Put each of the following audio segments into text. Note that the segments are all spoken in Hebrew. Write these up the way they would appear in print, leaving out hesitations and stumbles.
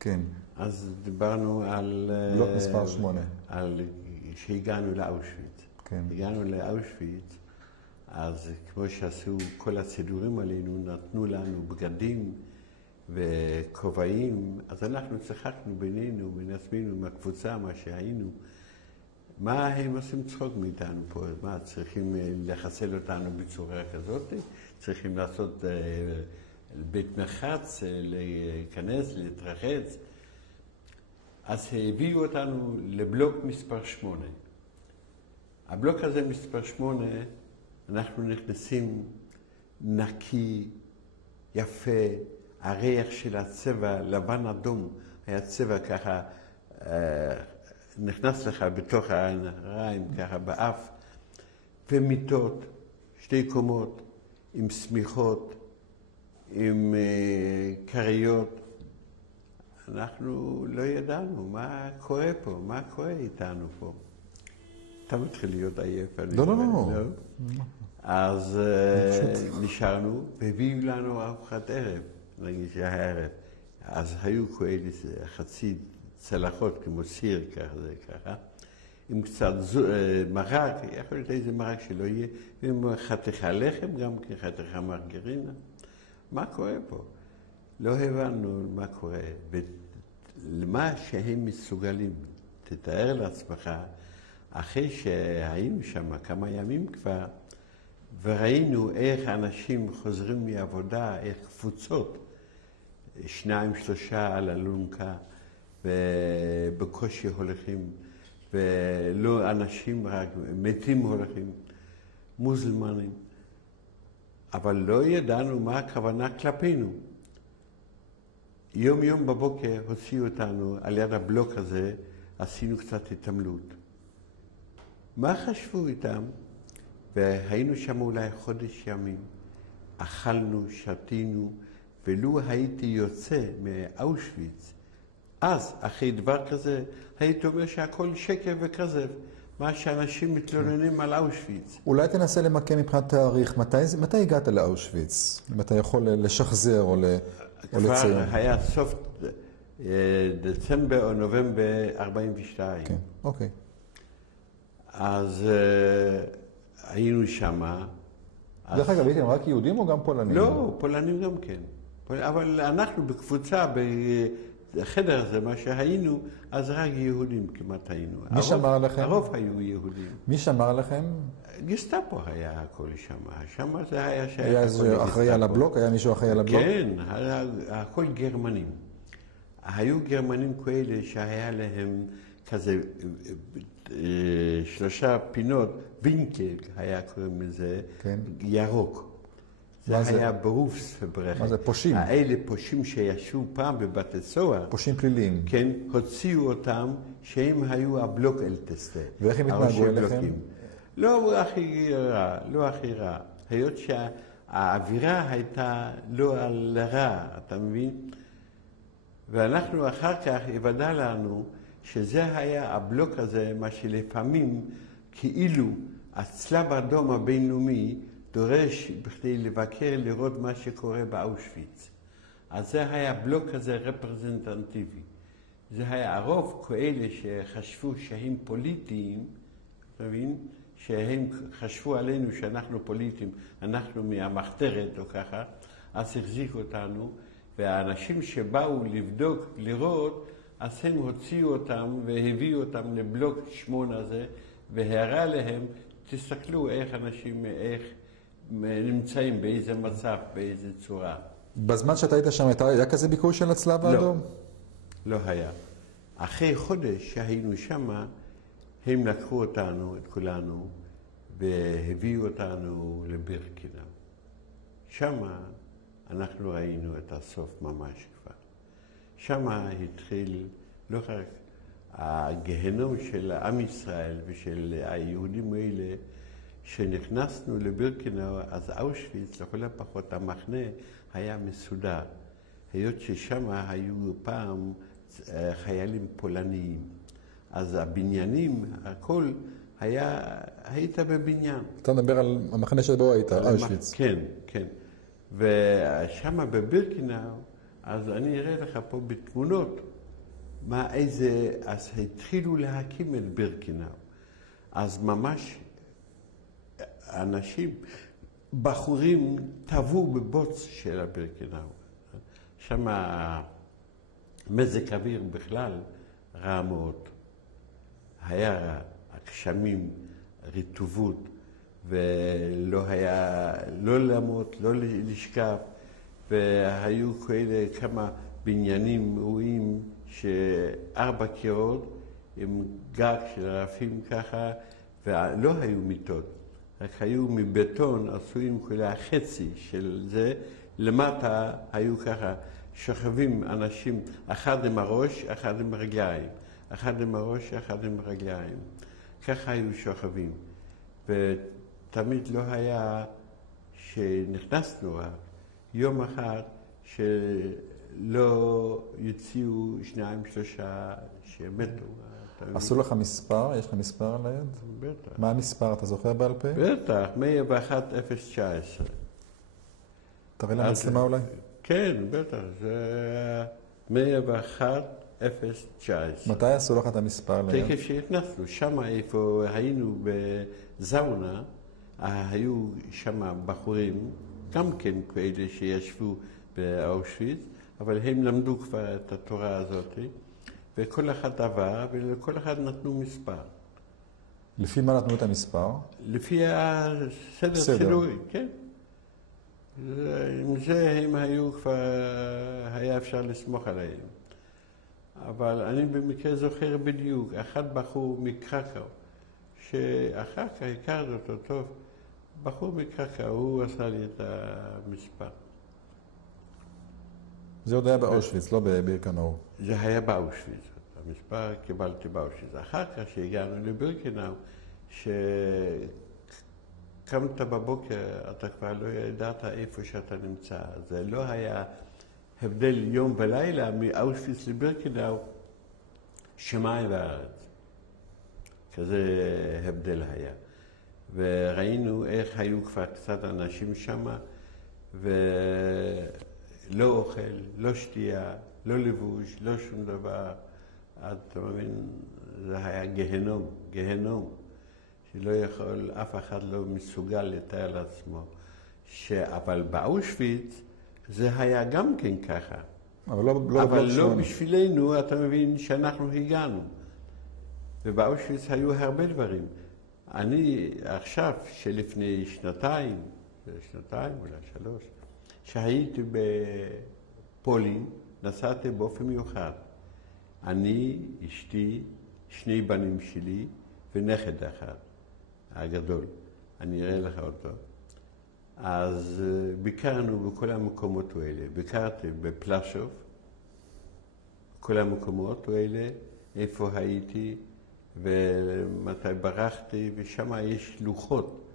כן. אז דיברנו על... בלוק מספר 8. על שהגענו לאושוויץ. כן. הגענו לאושוויץ, אז כמו שעשו כל הסידורים עלינו, נתנו לנו בגדים וכובעים, אז אנחנו צחקנו בינינו, בין עצמנו, עם הקבוצה, מה שהיינו. מה הם עושים צחוק מאיתנו פה? מה, צריכים לחסל אותנו בצורה כזאת? צריכים לעשות בית מרחץ, להיכנס, להתרחץ? אז הביאו אותנו לבלוק מספר 8. הבלוק הזה מספר 8, אנחנו נכנסים נקי, יפה, הריח של הצבע, לבן אדום, היה צבע ככה, נכנס לך בתוך העיניים, ככה באף, ומיטות, 2 קומות, עם סמיכות, עם קריות. אנחנו לא ידענו מה קורה פה, מה קורה איתנו פה. אתה מתחיל להיות עייף. לא. אז נשארנו, והביאו לנו ארוחת ערב, נגיד שהיה ערב. אז היו כאלה חצי צלחות כמו סיר ככה, עם קצת מרק, יכול להיות איזה מרק שלא יהיה, עם חתיכה לחם, גם חתיכה מרגרינה. מה קורה פה? לא הבנו מה קורה, ולמה שהם מסוגלים. תתאר לעצמך, אחרי שהיינו שם כמה ימים כבר, וראינו איך אנשים חוזרים מעבודה, איך קבוצות, 2-3 על אלונקה, ובקושי הולכים, ולא אנשים רק, מתים הולכים, מוזלמנים. אבל לא ידענו מה הכוונה כלפינו. יום בבוקר הוציאו אותנו על יד הבלוק הזה, עשינו קצת התעמלות. מה חשבו איתם? והיינו שם אולי חודש ימים. אכלנו, שתינו, ולו הייתי יוצא מאושוויץ, אז אחרי דבר כזה, הייתי אומר שהכל שקר וכזב. מה שאנשים מתלוננים על אושוויץ. אולי תנסה למקם מבחינת תאריך. מתי הגעת לאושוויץ? אם אתה יכול לשחזר או לציין. כבר היה סוף דצמבר או נובמבר 42. כן, אוקיי. אז היינו שמה. דרך אגב, הייתם רק יהודים או גם פולנים? לא, פולנים גם כן. אבל אנחנו בקבוצה, בחדר הזה, מה שהיינו, אז רק יהודים כמעט היינו. מי שמר לכם? הרוב היו יהודים. מי שמר לכם? גסטאפו היה הכל שם. שם זה היה היה איזה אחראי על הבלוק? היה מישהו אחראי על הבלוק? כן, הכל גרמנים. היו גרמנים כאלה שהיה להם כזה 3 פינות, וינקל היה קוראים לזה, כן. ירוק. זה היה ברופס וברכת. מה זה, פושעים? האלה פושעים שישבו פעם בבתי סוהר. פושעים פליליים. כן, הוציאו אותם שהם היו הבלוק אלטסטה. ואיך הם התנהגו אליכם? לא הכי רע, לא הכי רע. היות שהאווירה הייתה לא על רע, אתה מבין? ואנחנו אחר כך הבנה לנו שזה היה הבלוק הזה, מה שלפעמים כאילו הצלב האדום הבינלאומי דורש בכדי לבקר, לראות מה שקורה באושוויץ. אז זה היה בלוק כזה רפרזנטטיבי. זה היה הרוב כאלה שחשבו שהם פוליטיים, אתה מבין? שהם חשבו עלינו שאנחנו פוליטיים, אנחנו מהמחתרת או ככה, אז החזיקו אותנו, והאנשים שבאו לבדוק, לראות, אז הם הוציאו אותם והביאו אותם לבלוק 8 הזה, והראה להם, תסתכלו איך אנשים, איך נמצאים, באיזה מצב, באיזה צורה. בזמן שאתה היית שם, היה כזה ביקור של הצלב האדום? לא היה. אחרי חודש שהיינו שם, הם לקחו אותנו, את כולנו, והביאו אותנו לבירקנאו. שם אנחנו ראינו את הסוף ממש כבר. שם התחיל לא רק הגהנום של עם ישראל ושל היהודים האלה, שנכנסנו לבירקנאו, אז אושוויץ, לכל הפחות המחנה, היה מסודר. היות ששם היו פעם חיילים פולניים. אז הבניינים, הכל היה, היית בבניין. אתה מדבר על המחנה שבו היית, אושוויץ. כן, כן. ושם בבירקנאו, אז אני אראה לך פה בתמונות אז התחילו להקים את בירקנאו. אז ממש אנשים, בחורים, טבעו בבוץ של הבירקנאו. שם מזג אוויר בכלל רע מאוד. היה רע, הגשמים, רטובות, ולא היה, לא לעמוד, לא לשכב, והיו כאלה כמה בניינים ראויים ש4 קירות עם גג של רפים ככה, ולא היו מיטות, רק היו מבטון עשויים כולה חצי של זה, למטה היו ככה שוכבים אנשים, אחד עם הראש, אחד עם רגליים, אחד עם הראש, אחד עם רגליים. ככה היו שוכבים. ותמיד לא היה שנכנסנו יום אחד שלא יוציאו 2-3 שמתו. עשו לך מספר? יש לך מספר על היד? בטח. מה המספר? אתה זוכר בעל פה? בטח, 101,019. תראה למצלמה אולי? כן, בטח, זה 101,019. מתי עשו לך את המספר ליד? תקף שהתנסנו, שם איפה היינו בזאונה, היו שם בחורים, גם כן כאלה שישבו באושוויץ, אבל הם למדו כבר את התורה הזאת, וכל אחד עבר, ולכל אחד נתנו מספר. לפי מה נתנו את המספר? לפי הסדר ציבורי, כן. עם זה הם היו כבר, היה אפשר לסמוך עליהם. אבל אני במקרה זוכר בדיוק, אחד בחור מקרקאו, שאחר כך הכרתי אותו טוב, בחור מקרקאו, הוא עשה לי את המספר. זה עוד היה באושוויץ, לא בבירקנאו. זה היה באושוויץ, המספר קיבלתי באושוויץ. אחר כך שהגענו לבירקנאו, שקמת בבוקר, אתה כבר לא ידעת איפה שאתה נמצא. זה לא היה הבדל יום ולילה מאושוויץ לבירקנאו, שמיים וארץ. כזה הבדל היה. וראינו איך היו כבר קצת אנשים שם, ולא אוכל, לא שתייה, לא לבוש, לא שום דבר. אתה מבין, זה היה גיהנום, שלא יכול, אף אחד לא מסוגל לתאר לעצמו. אבל באושוויץ זה היה גם כן ככה. אבל לא בשבילנו, אתה מבין, שאנחנו הגענו. ובאושוויץ היו הרבה דברים. אני עכשיו, שלפני שנתיים, אולי 3, שהייתי בפולין, נסעתי באופן מיוחד. אני, אשתי, 2 בנים שלי ונכד אחד, הגדול. אני אראה לך אותו. אז ביקרנו בכל המקומות האלה. ביקרתי בפלשוב, כל המקומות האלה, איפה הייתי ומתי ברחתי, ושם יש לוחות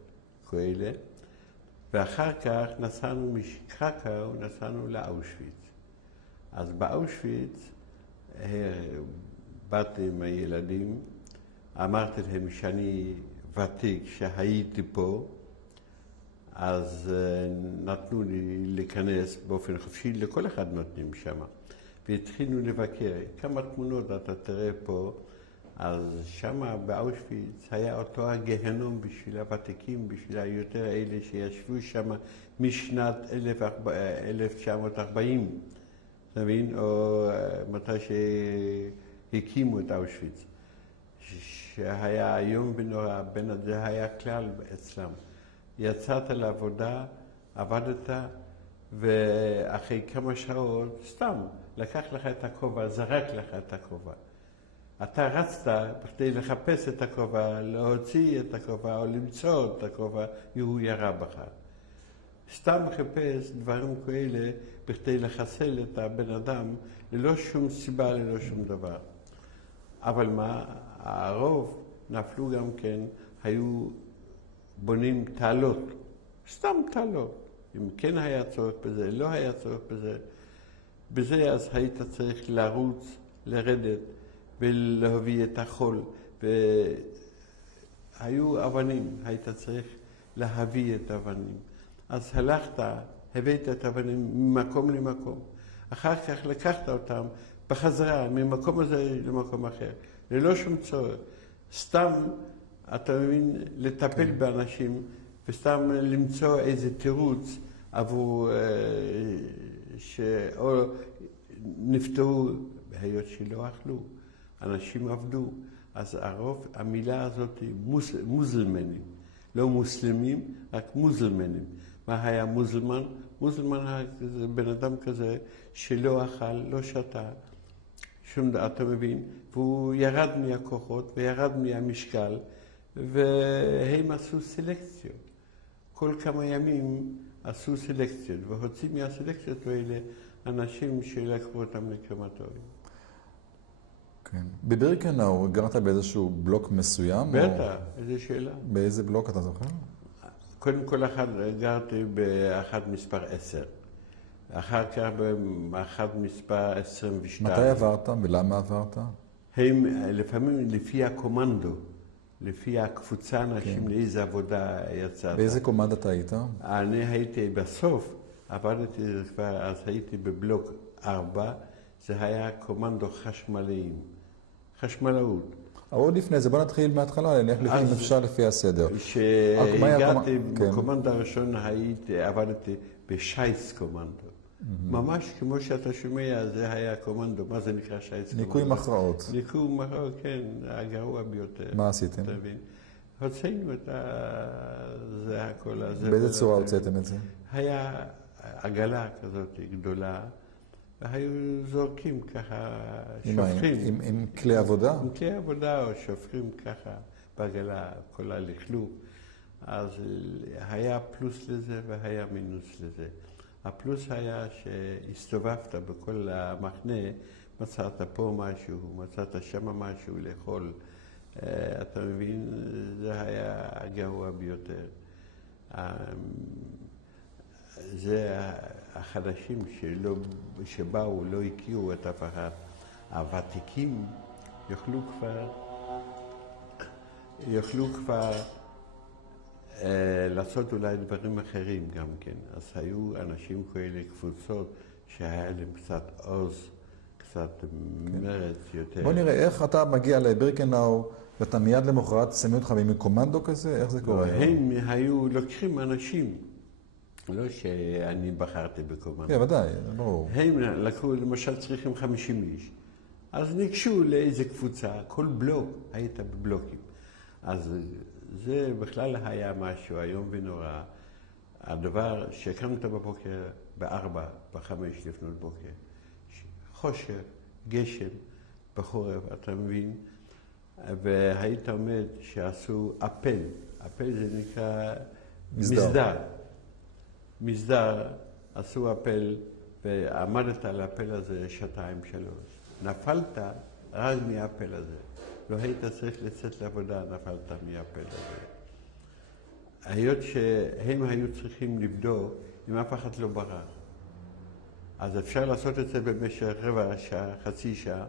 כאלה. ואחר כך נסענו מקרקאו, נסענו לאושוויץ. אז באושוויץ באתי עם הילדים, אמרתי להם שאני ותיק, שהייתי פה, אז נתנו לי להיכנס באופן חופשי, לכל אחד נותנים שם. והתחילו לבקר. כמה תמונות אתה תראה פה, אז שם באושוויץ היה אותו הגיהנום בשביל הוותיקים, בשביל היותר אלה שישבו שם משנת 1940, אתה מבין? או מתי שהקימו את אושוויץ. שהיה איום ונורא, זה היה כלל אצלם. יצאת לעבודה, עבדת, ואחרי כמה שעות, סתם, לקח לך את הכובע, זרק לך את הכובע. אתה רצת בכדי לחפש את הכובע, להוציא את הכובע או למצוא את הכובע, והוא ירה בך. סתם חיפש דברים כאלה בכדי לחסל את הבן אדם, ללא שום סיבה, ללא שום דבר. אבל מה, הרוב נפלו גם כן, היו בונים תעלות, סתם תעלות. אם כן היה צורך בזה, לא היה צורך בזה. בזה אז היית צריך לרוץ, לרדת ולהביא את החול. והיו אבנים, היית צריך להביא את האבנים. אז הלכת, הבאת את האבנים ממקום למקום. אחר כך לקחת אותם בחזרה ממקום הזה למקום אחר, ללא שום צורך. סתם, אתה מבין, לטפל באנשים, וסתם למצוא איזה תירוץ עבור שאו נפטרו, היות שלא אכלו, אנשים עבדו. אז הרוב, המילה הזאת היא מוזלמנים, לא מוסלמים, רק מוזלמנים. מה היה מוזלמן? מוזלמן זה בן אדם כזה שלא אכל, לא שתה, שום דבר, אתה מבין? והוא ירד מהכוחות וירד מהמשקל, והם עשו סלקציות. כל כמה ימים עשו סלקציות, והוציא מהסלקציות האלה אנשים שלקחו אותם לקרמטוריום. כן. בבירקנאו גרת באיזשהו בלוק מסוים? בטח, איזו שאלה. באיזה בלוק אתה זוכר? קודם כל גרתי באחד מספר 10. אחר כך באחד מספר 22. מתי עברת ולמה עברת? הם לפעמים לפי הקומנדו, לפי הקבוצה אנשים לאיזה עבודה יצאת. באיזה קומנד אתה היית? אני הייתי בסוף, עבדתי כבר, אז הייתי בבלוק 4, זה היה קומנדו חשמליים, חשמלאות. עוד לפני זה, בוא נתחיל מההתחלה, נלך לפי אם אפשר לפי הסדר. כשהגעתי בקומנדו הראשון עבדתי בשייס קומנדו. ממש כמו שאתה שומע, זה היה קומנדו, מה זה נקרא שייס קומנדו? ניקוי מכרעות. ניקוי מכרעות, כן, הגרוע ביותר. מה עשיתם? הוצאנו את זה הכל הזה. באיזה צורה הוצאתם את זה? היה עגלה כזאת גדולה, והיו זורקים ככה, שופכים. עם כלי עבודה? עם כלי עבודה, או שופכים ככה בעגלה, כל הלכלוך. אז היה פלוס לזה והיה מינוס לזה. הפלוס היה שהסתובבת בכל המחנה, מצאת פה משהו, מצאת שם משהו לאכול. אתה מבין, זה היה הגרוע ביותר. זה החדשים שבאו, לא הכירו את אף אחד. הוותיקים יוכלו כבר לעשות אולי דברים אחרים גם כן. אז היו אנשים כאלה, קבוצות, שהיה להם קצת עוז, קצת מרץ יותר. בוא נראה, איך אתה מגיע לבירקנאו, ואתה מיד למחרת שמים אותך בקומנדו כזה? איך זה קורה? הם היו לוקחים אנשים, לא שאני בחרתי בקומנדו. כן, ודאי, ברור. הם לקחו, למשל צריכים 50 איש. אז ניגשו לאיזה קבוצה, כל בלוק, היית בבלוקים. אז זה בכלל היה משהו איום ונורא. הדבר שקמת בבוקר ב4, ב5 לפנות בוקר. חושך, גשם, בחורף, אתה מבין? והיית עומד שעשו אפל. אפל זה נקרא מסדר. מסדר, עשו אפל, ועמדת על האפל הזה 2-3. נפלת רק מהאפל הזה. לא היית צריך לצאת לעבודה, נפלת מהאפל הזה. היות שהם היו צריכים לבדוק אם אף אחד לא ברח. אז אפשר לעשות את זה במשך רבע שעה, חצי שעה,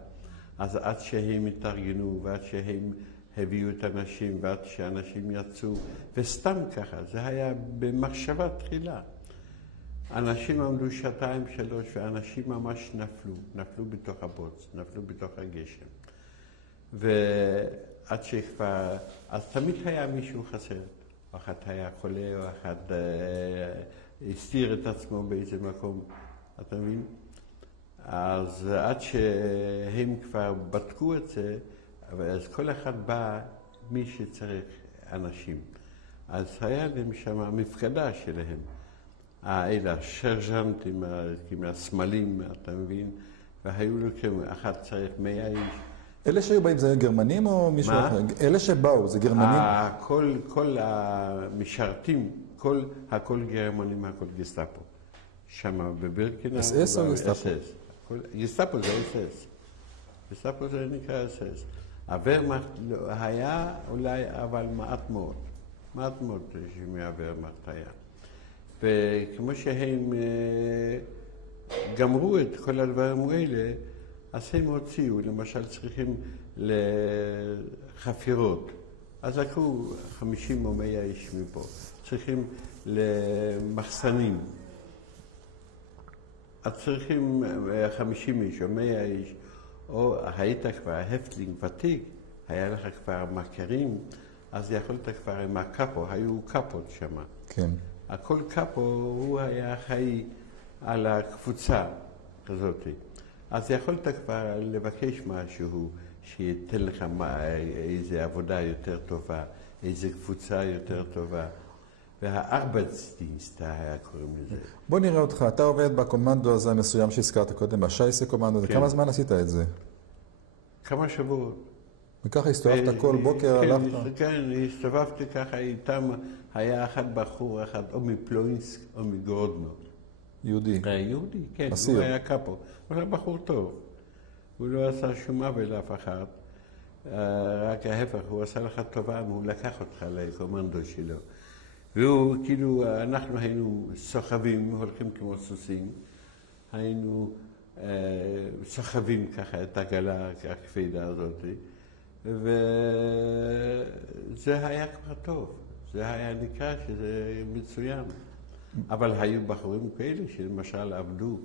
אז עד שהם התארגנו ועד שהם הביאו את האנשים ועד שאנשים יצאו, וסתם ככה, זה היה במחשבה תחילה. אנשים עמדו 2-3 ואנשים ממש נפלו בתוך הבוץ, נפלו בתוך הגשם. ועד שכבר, אז תמיד היה מישהו חסר. או אחד היה חולה, או אחד הסתיר את עצמו באיזה מקום, אתה מבין? אז עד שהם כבר בדקו את זה, אז כל אחד בא מי שצריך אנשים. אז היה להם שם המפקדה שלהם. אלה השרג'נטים, עם הסמלים, אתה מבין? והיו לוקחים, אחד צריך 100 איש. אלה שהיו באים זה גרמנים או מישהו אחר? אלה שבאו זה גרמנים? כל המשרתים, הכל גרמנים, הכל גסטאפו. שם בבירקנאו. אס-אס או גסטאפו? גסטאפו זה אס-אס. גסטאפו זה נקרא אס-אס. הוורמאכט היה אולי, אבל מעט מאוד. מעט מאוד מהוורמאכט היה. וכמו שהם גמרו את כל הדברים האלה, אז הם הוציאו, למשל צריכים לחפירות. אז לקחו 50 או 100 איש מפה. צריכים למחסנים. אז צריכים 50 איש או 100 איש, או היית כבר הפטלינג ותיק, היה לך כבר מכרים, אז יכולת כבר עם הקאפו, היו קאפות שם. כן. הכל קאפו, הוא היה אחראי על הקבוצה כזאת. אז יכולת כבר לבקש משהו שייתן לך איזו עבודה יותר טובה, איזו קבוצה יותר טובה. והארבצדינסט היה קוראים לזה. בוא נראה אותך, אתה עובד בקומנדו הזה המסוים שהזכרת קודם, בשייסה קומנדו, כן. כמה זמן עשית את זה? כמה שבועות. וככה הסתובבת כל בוקר, כן, הלכת? כן, הסתובבתי ככה איתם, היה אחד בחור, אחד או מפלוינסק או מגרודנו. יהודי. יהודי, כן, אסיר. הוא היה קאפו. הוא היה בחור טוב. הוא לא עשה שום עוול לאף אחד. רק ההפך, הוא עשה לך טובה, הוא לקח אותך לקומנדו שלו. והוא, כאילו, אנחנו היינו סוחבים, הולכים כמו סוסים. היינו סוחבים ככה את הגלה הכבדה הזאת. וזה היה כבר טוב. זה היה נקרא שזה מצוין. אבל היו בחורים כאלה שלמשל עבדו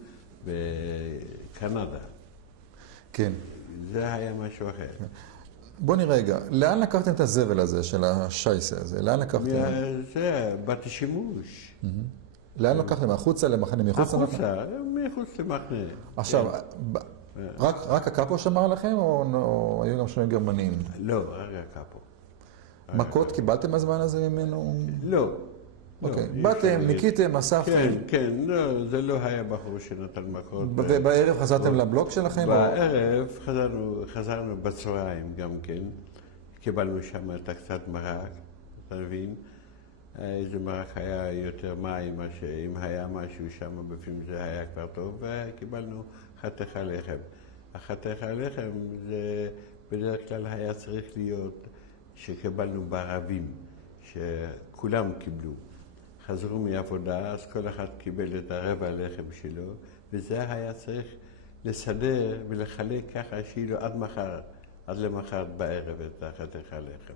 בקנדה. כן. זה היה משהו אחר. בוא נראה רגע, לאן לקחתם את הזבל הזה של השייסה הזה? לאן לקחתם? זה, בת שימוש. לאן לקחתם? החוצה למחנה? מחוץ למחנה? החוצה, מחוץ למחנה. עכשיו, רק הקאפו שמר לכם או היו גם שני גרמנים? לא, רק הקאפו. מכות קיבלתם בזמן הזה ממנו? לא. אוקיי, באתם, ניקיתם, אספתם. כן, כן, לא, זה לא היה בחור שנתן מכות. ובערב חזרתם לבלוק שלכם? בערב חזרנו בצהריים גם כן. קיבלנו שם את הקצת מרק, אתה מבין? איזה מרק היה יותר מים, אם היה משהו שם בפנים זה היה כבר טוב, וקיבלנו חתיכה לחם. החתיכה לחם זה בדרך כלל היה צריך להיות שקיבלנו בערבים, שכולם קיבלו. חזרו מעבודה, אז כל אחד קיבל את הרבע לחם שלו, וזה היה צריך לסדר ולחלק ככה שיהיה לו עד למחר בערב את החתיכה לחם.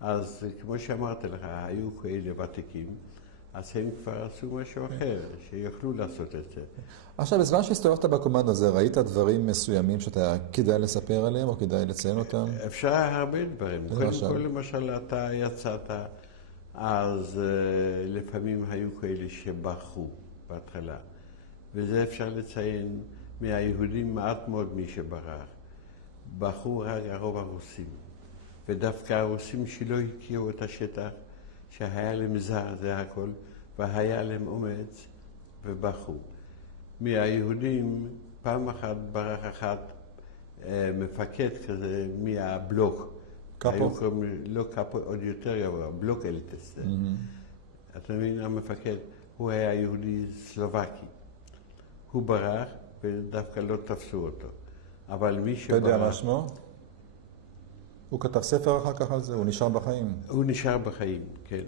אז כמו שאמרתי לך, היו כאלה ותיקים, אז הם כבר עשו משהו אחר, שיוכלו לעשות את זה. עכשיו, בזמן שהסתובבת בקומנדו הזה, ראית דברים מסוימים שאתה כדאי לספר עליהם, או כדאי לציין אותם? אפשר הרבה דברים. קודם כל, למשל, אתה יצאת, אז לפעמים היו כאלה שבחרו בהתחלה. וזה אפשר לציין מהיהודים מעט מאוד מי שברח. בחרו רק הרוב הרוסים. ודווקא הרוסים שלא הכירו את השטח, שהיה להם זר, זה הכל, והיה להם אומץ, ובחרו. מהיהודים, פעם אחת ברח אחד מפקד כזה מהבלוק. קאפו? לא קאפו, עוד יותר גבוה, בלוק אלטסטר. אתה מבין, המפקד, הוא היה יהודי סלובקי. הוא ברח ודווקא לא תפסו אותו. אבל מי שברח... אתה יודע מה שמו? הוא כתב ספר אחר כך על זה? הוא נשאר בחיים? הוא נשאר בחיים, כן.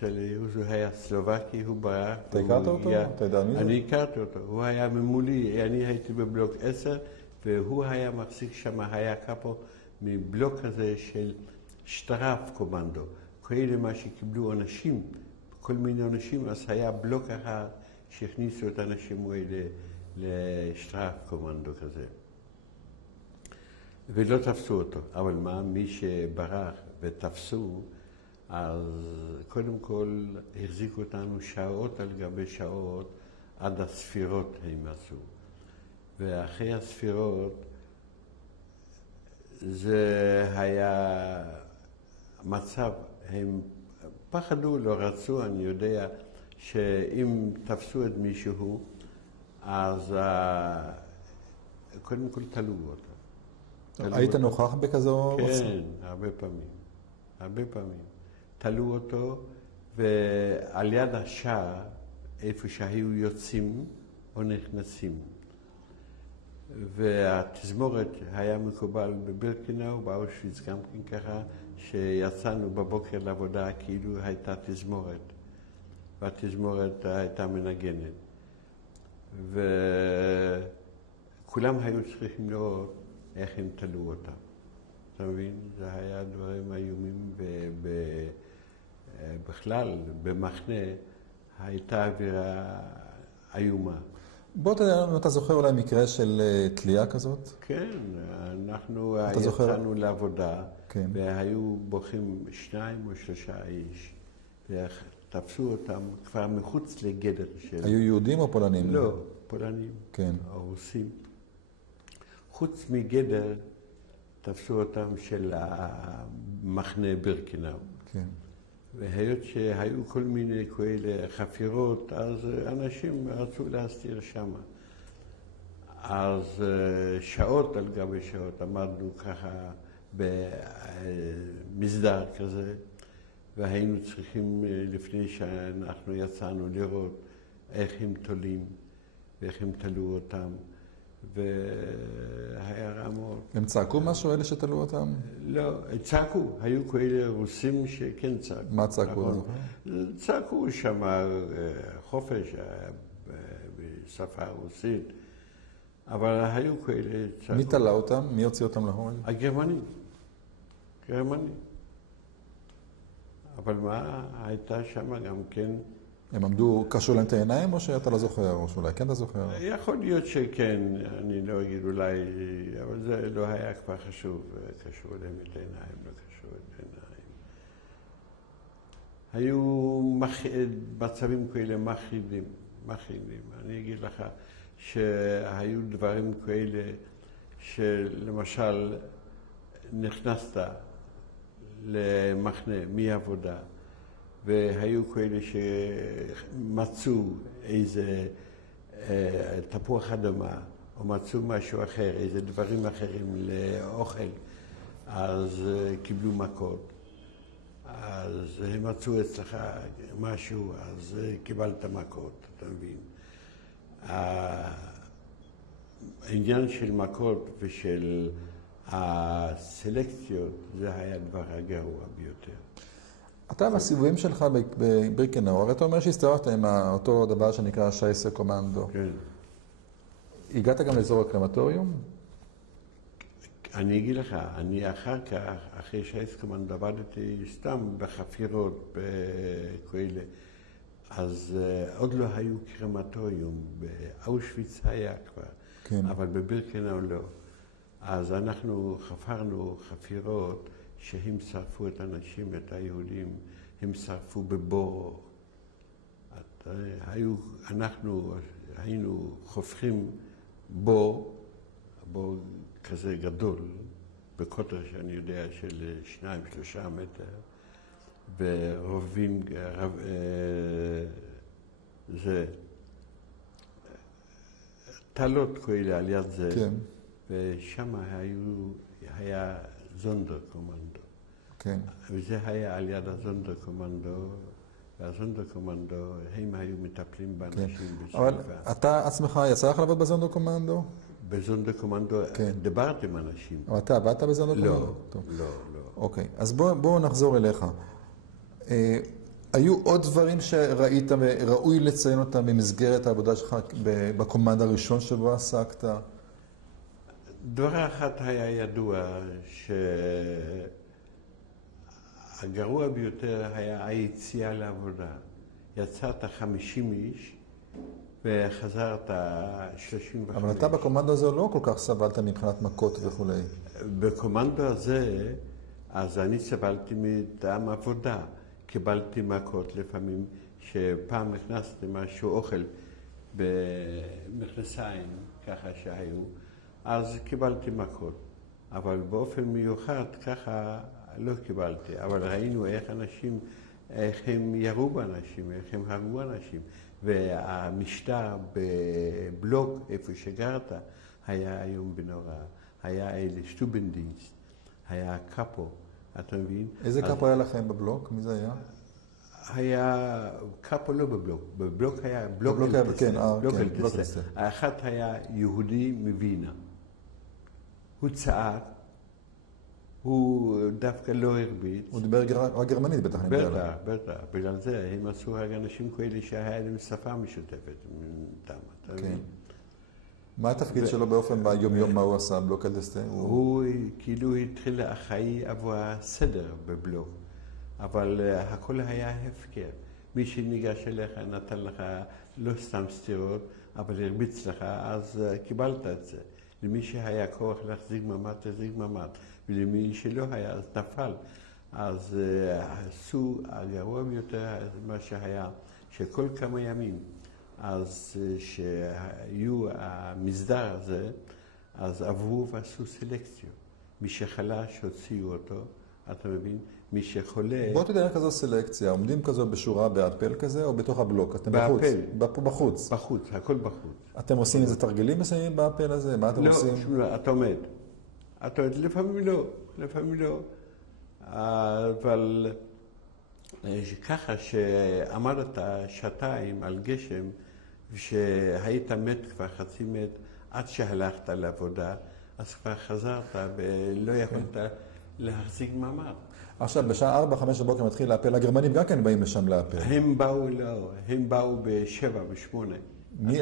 הוא היה סלובקי, הוא ברח. אתה הכרת אותו? אתה יודע מי זה? אני הכרתי אותו. הוא היה ממולי, אני הייתי בבלוק 10, והוא היה מחזיק שם, היה קאפו מבלוק הזה של שטרף קומנדו. כאלה מה שקיבלו אנשים, כל מיני אנשים, אז היה בלוק אחד שהכניסו את האנשים האלה לשטרף קומנדו כזה. ולא תפסו אותו. אבל מה, מי שברח ותפסו, אז קודם כל החזיקו אותנו שעות על גבי שעות עד הספירות הם עשו. ואחרי הספירות זה היה מצב, הם פחדו, לא רצו, אני יודע שאם תפסו את מישהו, אז קודם כל תלו אותו. היית נוכח בכזו? כן, הרבה פעמים. הרבה פעמים. תלו אותו, ועל יד השער, איפה שהיו יוצאים או נכנסים. והתזמורת היה מקובל בבירקנאו, באושוויץ גם כן ככה, שיצאנו בבוקר לעבודה כאילו הייתה תזמורת. והתזמורת הייתה מנגנת. וכולם היו צריכים לראות איך הם תלו אותה. אתה מבין? זה היה דברים איומים, ובכלל, במחנה הייתה אווירה איומה. בוא תראה לנו, אתה זוכר אולי מקרה של תלייה כזאת? כן, אנחנו אתה זוכר? יצאנו לעבודה, כן. והיו בוכים 2 או 3 איש, ותפסו אותם כבר מחוץ לגדר של... היו יהודים או פולנים? לא, פולנים, כן. או רוסים. חוץ מגדר, תפסו אותם של המחנה בירקנאו. כן. והיות שהיו כל מיני כאלה חפירות, אז אנשים רצו להסתיר שם. אז שעות על גבי שעות עמדנו ככה במסדר כזה, והיינו צריכים לפני שאנחנו יצאנו לראות איך הם תולים ואיך הם תלו אותם, והיה רע מאוד. הם צעקו משהו, אלה שתלו אותם? לא, צעקו, היו כאלה רוסים שכן צעקו. מה צעקו? צעקו שם חופש בשפה הרוסית, אבל היו כאלה צעקו. מי תלה אותם? מי הוציא אותם להורג? הגרמנים. גרמנים. אבל מה, הייתה שם גם כן... הם עמדו, קשו להם את העיניים או שאתה לא זוכר? או שאולי כן אתה זוכר? יכול להיות שכן, אני לא אגיד אולי, אבל זה לא היה כבר חשוב, קשו להם את העיניים, לא קשו את העיניים. היו מצבים כאלה מחרידים. אני אגיד לך שהיו דברים כאלה שלמשל נכנסת למחנה מעבודה, והיו כאלה שמצאו איזה תפוח אדמה, או מצאו משהו אחר, איזה דברים אחרים לאוכל, אז קיבלו מכות. אז הם מצאו אצלך משהו, אז קיבלת מכות, אתה מבין? העניין של מכות ושל הסלקציות, זה היה הדבר הגרוע ביותר. אתה בסיבובים שלך בבירקנאו, הרי אתה אומר שהסתובבת עם אותו דבר שנקרא שייסה קומנדו. כן. הגעת גם לאזור הקרמטוריום? אני אגיד לך, אני אחר כך, אחרי שייסה קומנדו, עבדתי סתם בחפירות כאלה. אז עוד לא היו קרמטוריום, באושוויץ היה כבר, כן. אבל בבירקנאו לא. אז אנחנו חפרנו חפירות שהם שרפו את האנשים, את היהודים, הם שרפו בבור. אנחנו היינו חופרים בור כזה גדול, בקוטר שאני יודע של 2-3 מטר, ורובעים, זה תלות כאלה על יד זה, כן. ושם היה זונדר קומנדו. כן. וזה היה על יד הזונדר קומנדו, והזונדר קומנדו, הם היו מטפלים באנשים בשריפה. אבל אתה עצמך יצא לך לעבוד בזונדר קומנדו? בזונדר קומנדו דיברתי עם אנשים. אבל אתה עבדת בזונדר קומנדו? לא. אוקיי, אז בואו נחזור אליך. היו עוד דברים שראית וראוי לציין אותם במסגרת העבודה שלך בקומנד הראשון שבו עסקת? דבר אחד היה ידוע, שהגרוע ביותר היה היציאה לעבודה. יצאת 50 איש וחזרת 35. אבל אתה בקומנדו הזה לא כל כך סבלת מבחינת מכות וכו'. בקומנדו הזה, אז אני סבלתי מטעם עבודה. קיבלתי מכות לפעמים, שפעם הכנסתי משהו אוכל במכנסיים, ככה שהיו, אז קיבלתי מכות. אבל באופן מיוחד ככה לא קיבלתי. אבל ראינו איך אנשים, איך הם ירו באנשים, איך הם הרגו אנשים. והמשטר בבלוק, איפה שגרת, היה איום ונורא. היה אלה שטובנדינסט, היה קאפו, אתה מבין? איזה קאפו היה לכם בבלוק? מי זה היה? היה קאפו לא בבלוק, בבלוק היה בלוק אלטסטר. האחד היה יהודי מווינה. הוא צעק, הוא דווקא לא הרביץ. הוא דיבר רק גרמנית בטח. בטח. בגלל זה הם עשו רק אנשים כאלה שהיה להם שפה משותפת. כן. מה התפקיד שלו באופן ביום-יום, מה הוא עשה, בלוק אלטסטר? הוא כאילו התחיל אחראי עבור הסדר בבלוק. אבל הכל היה הפקר. מי שניגש אליך נתן לך לא סתם סתירות, אבל הרביץ לך, אז קיבלת את זה. למי שהיה כוח להחזיק ממ"ד, תחזיק ממ"ד, ולמי שלא היה, אז נפל. אז עשו הגרוע ביותר מה שהיה, שכל כמה ימים, אז שהיו המסדר הזה, אז עברו ועשו סלקציה. מי שחלש הוציאו אותו, אתה מבין? מי שחולה... בוא תדע כזו סלקציה, עומדים כזו בשורה באפל כזה או בתוך הבלוק? אתם באפל. בחוץ? בחוץ, הכל בחוץ. אתם עושים איזה תרגלים מסוימים באפל הזה? מה אתם עושים? לא, אתה עומד. אתה עומד, לפעמים לא. אבל ככה שעמדת שעתיים על גשם, ושהיית מת כבר חצי מת עד שהלכת לעבודה, אז כבר חזרת ולא יכולת להחזיק מעמד. עכשיו, בשעה 4-5 בבוקר מתחיל לאפל. הגרמנים גם כן באים לשם לאפל. הם באו ב7, ב8.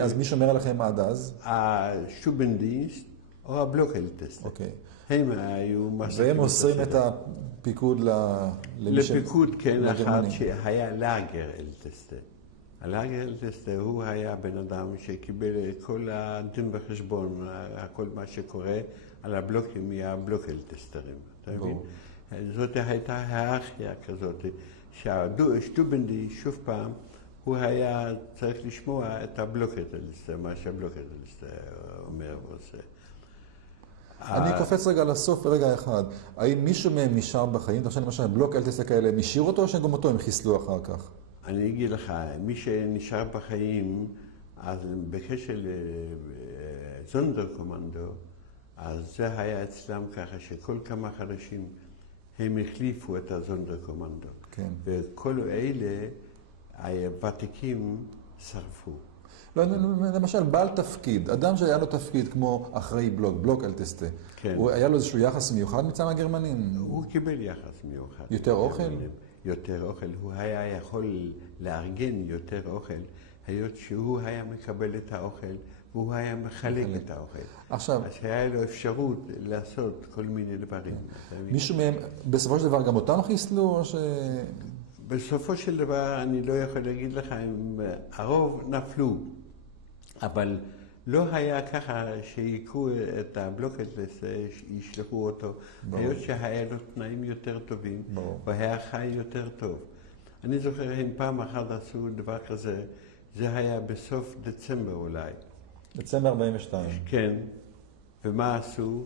אז מי שומר עליכם עד אז? השטובנדינסט או הבלוקלטסט. אוקיי. הם היו מסכים. והם מוסרים את הפיקוד לפיקוד, כן, אחד שהיה לאגר אלטסטה. הלאגר אלטסטה הוא היה בן אדם שקיבל כל הדין בחשבון, כל מה שקורה על הבלוקים מהבלוקלטסטרים. אתה מבין? זאת הייתה היררכיה כזאת, שהשטובנדי, שוב פעם, הוא היה צריך לשמוע את הבלוקלטסטה, מה שהבלוקלטסטה אומר ועושה. אני קופץ רגע לסוף ברגע אחד. האם מישהו מהם נשאר בחיים? אתה חושב למשל, בלוק אלטסטה כאלה, הם השאירו אותו או שגם אותו הם חיסלו אחר כך? אני אגיד לך, מי שנשאר בחיים, אז בקשר לזונדרקומנדו, אז זה היה אצלם ככה שכל כמה חודשים הם החליפו את הזונדרקומנדו. כן. וכל אלה, הוותיקים שרפו. לא, למשל, בעל תפקיד, אדם שהיה לו תפקיד כמו אחראי בלוק אלטסטה, כן. היה לו איזשהו יחס מיוחד מצד הגרמנים? הוא קיבל יחס מיוחד. יותר אוכל? יותר אוכל. הוא היה יכול לארגן יותר אוכל, היות שהוא היה מקבל את האוכל, והוא היה מחלק את האוכל. עכשיו... אז היה לו אפשרות לעשות כל מיני דברים. מישהו מהם, בסופו של דבר גם אותם חיסלו או ש... בסופו של דבר אני לא יכול להגיד לך אם הרוב נפלו, אבל לא היה ככה שיקחו את הבלוקלטסט, ישלחו אותו, היות שהיה לו תנאים יותר טובים, והיה חי יותר טוב. אני זוכר אם פעם אחת עשו דבר כזה, זה היה בסוף דצמבר אולי. דצמבר 42. כן, ומה עשו?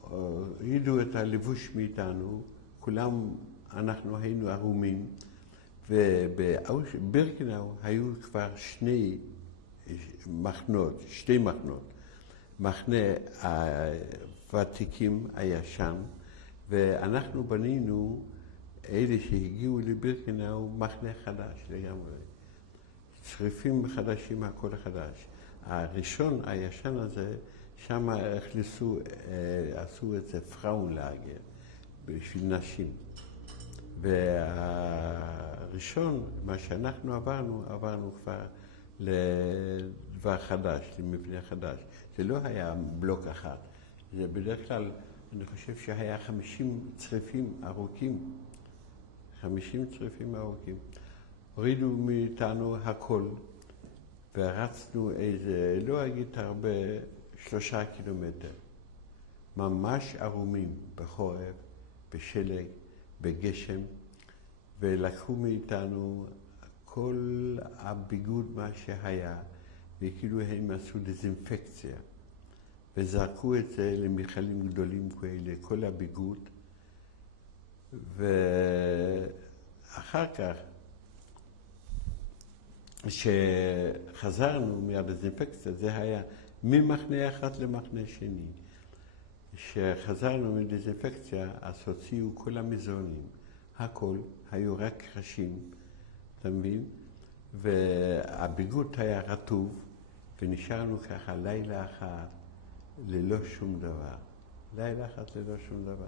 הורידו את הלבוש מאיתנו, כולם, אנחנו היינו ערומים, ובבירקנאו היו כבר שתי מחנות. מחנה הוותיקים הישן, ואנחנו בנינו, אלה שהגיעו לבירקנאו, מחנה חדש לגמרי. צריפים חדשים, הכל חדש. הראשון, הישן הזה, שם הכניסו, עשו את זה פראונלאגר, בשביל נשים. והראשון, מה שאנחנו עברנו כבר לדבר חדש, למבנה חדש. זה לא היה בלוק אחד. זה בדרך כלל, אני חושב שהיה 50 צריפים ארוכים. 50 צריפים ארוכים. הורידו מאיתנו הכל, ורצנו איזה, לא אגיד הרבה, 3 קילומטר. ממש ערומים בחורף, בשלג, בגשם, ולקחו מאיתנו כל הביגוד מה שהיה, וכאילו הם עשו דזינפקציה, וזרקו את זה למכלים גדולים כאלה, כל הביגוד, ואחר כך, כשחזרנו מהדזינפקציה, זה היה ממחנה אחד למחנה שני. כשחזרנו מדזינפקציה, אז הוציאו כל המזונים, הכל, היו רק קרשים, אתה מבין? והביגוד היה רטוב, ונשארנו ככה לילה אחד ללא שום דבר. לילה אחד ללא שום דבר.